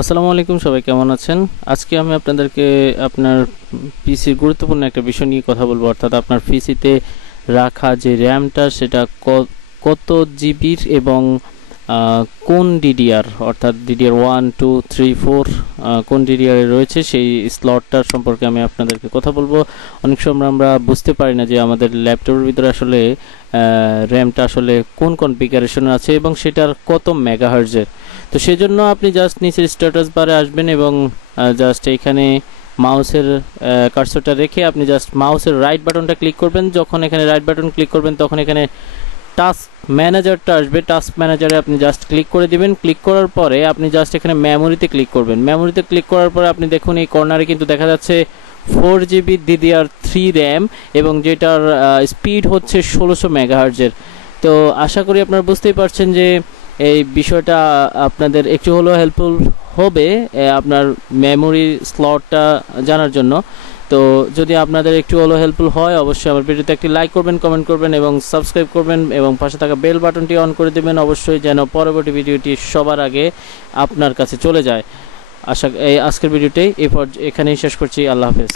আসসালামু আলাইকুম, সবাই কেমন আছেন? আজকে আমি আপনাদেরকে আপনার পিসির গুরুত্বপূর্ণ একটা বিষয় নিয়ে কথা বলবো, অর্থাৎ আপনার পিসিতে রাখা যে র্যামটা সেটা কত জিবির এবং কোন ডিডিআর অর্থাৎ ডিডিআর 1 2 3 4 কোন ডিডিআর রয়েছে সেই স্লটটার সম্পর্কে আমি আপনাদেরকে কথা বলবো। অনেক সময় আমরা বুঝতে পারি না যে আমাদের ল্যাপটপের ভিতরে আসলে র্যামটা আসলে কোন কনফিগারেশনে আছে এবং সেটার কত মেগাহার্জের। তো সেজন্য আপনি জাস্ট নিচের স্ট্যাটাস বারে আসবেন এবং জাস্ট এইখানে মাউসের কার্সরটা রেখে আপনি জাস্ট মাউসের রাইট বাটনটা ক্লিক করবেন। যখন এখানে রাইট বাটন ক্লিক করবেন তখন এখানে টাস্ক ম্যানেজারটা আসবে। টাস্ক ম্যানেজারে আপনি জাস্ট ক্লিক করে দিবেন। ক্লিক করার পরে আপনি জাস্ট এখানে মেমোরিতে ক্লিক করবেন। মেমোরিতে ক্লিক করার পরে আপনি দেখুন এই কর্নারে কিন্তু দেখা যাচ্ছে 4 GB DDR3 র্যাম এবং যেটার স্পিড হচ্ছে 1600 মেগাহার্জের। তো আশা করি আপনারা বুঝতেই পারছেন যে এই বিষয়টা আপনাদের একটু হলেও হেল্পফুল হবে আপনার মেমোরি স্লটটা জানার জন্য। তো যদি আপনাদের একটু হলেও হেল্পফুল হয় অবশ্যই আমার ভিডিওতে একটি লাইক করবেন, কমেন্ট করবেন এবং সাবস্ক্রাইব করবেন এবং পাশে থাকা বেল বাটনটি অন করে দেবেন অবশ্যই, যেন পরবর্তী ভিডিওটি সবার আগে আপনার কাছে চলে যায়। আজকের ভিডিওটি এখানেই শেষ করছি। আল্লাহ হাফেজ।